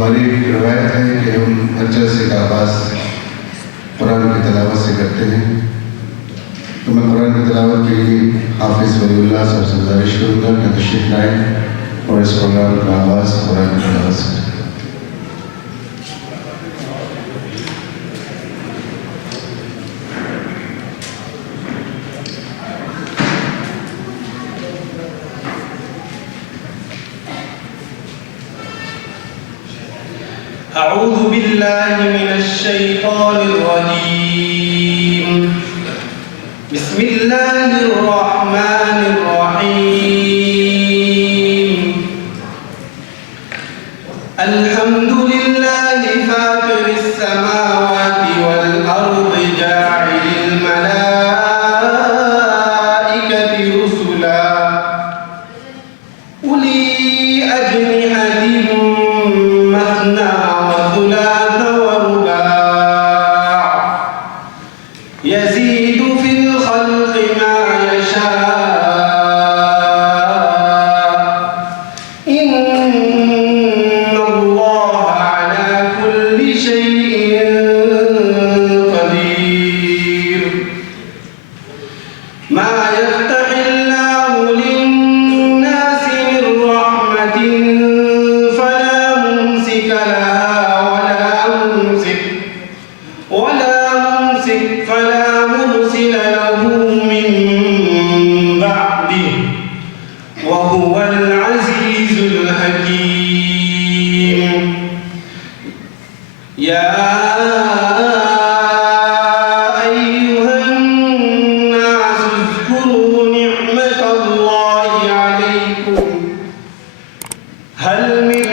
हमारी रवायत है कि हम हर जलसे का आगाज़ कुरान की तिलावत से करते हैं। तो मैं कुरान की तिलावत के लिए हाफिज़ वलीउल्लाह साहब से गुजारिश करूँगा कि तशरीफ़ लाएँ और इस प्रोग्राम का आगाज़ कुरान की तिलावत से करें। أعوذ بالله من الشيطان الرجيم بسم الله الرحمن الرحيم الحمد لله فاطر السماوات والأرض جاعل الملائكة رسلا أولي أجنحة مثنى يزيد في الخلق ما يشاء إن الله على كل شيء قدير ما يفتح الله للناس من رحمة فلا ممسك لها ولا ممسك فلا مرسل له من بعده وهو العزيز الحكيم يا أيها الناس اذكروا نعمة الله عليكم هل من